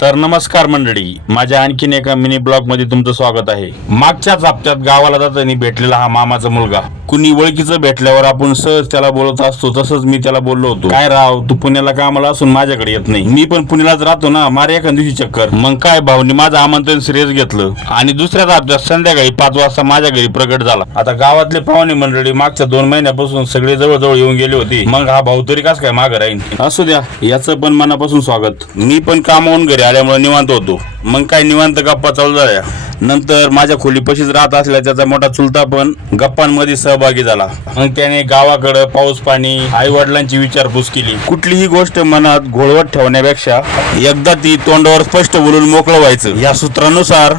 तर नमस्कार मंडळी, माझ्या आणखीन एका मिनी ब्लॉग मध्ये तुमचं स्वागत आहे। मागच्याच हप्त्यात गावाला जाताना भेटलेला हा मामाचा मुलगा, कुणी ओळखीचं भेटल्यावर आपण सहज त्याला बोलत असतो, तसंच मी त्याला बोललो होतो, काय राव तू पुण्याला कामाला असून माझ्याकडे येत नाही? मी पण पुण्यालाच राहतो ना, मारे एखाद दिवशी चक्कर। मग काय भाऊनी माझं आमंत्रण सिरियस घेतलं आणि दुसऱ्याच हप्त्यात संध्याकाळी 5 वाजता माझ्या घरी प्रगट झाला। आता गावातले पाहुणे मंडळी मागच्या 2 महिन्यापासून सगळे जवळ येऊन गेले होते, मग हा भाऊ तरी कस काय मागं राहीन? असू द्या, याचं पण मनापासून स्वागत। मी पण कामावून घरी आल्यामुळे निवांत होतो, मग काय निवांत गप्पा चालू झाल्या। नंतर माझ्या खोलीपाशीच राहत असल्या त्याचा मोठा चुलता पण गप्पांमध्ये सहभागी झाला। मग त्याने गावाकडे पाऊस पाणी, आई वडिलांची विचारपूस केली। कुठलीही गोष्ट मनात घोळवत ठेवण्यापेक्षा एकदा ती तोंडावर स्पष्ट बोलून मोकळं व्हायचं। या सूत्रानुसार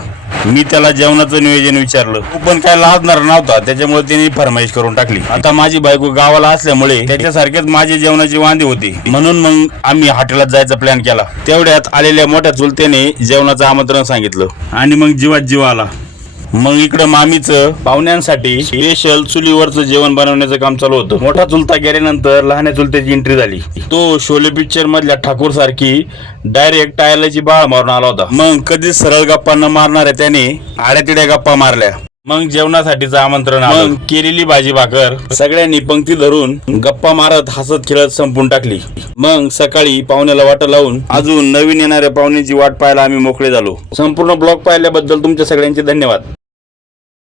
मी त्याला जेवणाचं नियोजन विचारलं, तो पण काय लाजणार नव्हता, त्याच्यामुळे त्याने फरमाईश करून टाकली। आता माझी बायको गावाला असल्यामुळे त्याच्यासारखेच माझी जेवणाची वांदे होती, म्हणून मग आम्ही हॉटेलात जायचा प्लॅन केला। तेवढ्यात आलेल्या मोठ्या चुलत्याने जेवणाचं आमंत्रण सांगितलं आणि मग जीवात जीव आला। मग इकडं मामीचं पाहुण्यांसाठी स्पेशल चुलीवरचं जेवण बनवण्याचं काम चालू होतं। मोठा चुलता गेल्यानंतर लहान्या चुलत्याची एंट्री झाली। तो शोले पिक्चर मधल्या ठाकूर सारखी डायरेक्ट टायलाची बाळ मारून आला होता। मग कधीच सरळ गप्पा न मारणाऱ्या त्याने आड्यातिड्या गप्पा मारल्या। मग जेवणासाठीचं आमंत्रण आलं। मग केलेली भाजी भाकर सगळ्यांनी पंक्ती धरून गप्पा मारत हसत खेळत संपून टाकली। मग सकाळी पाहुण्याला वाट लावून अजून नवीन येणाऱ्या पाहुण्यांची वाट पाहायला आम्ही मोकळे झालो। संपूर्ण ब्लॉग पाहिल्याबद्दल तुमच्या सगळ्यांचे धन्यवाद।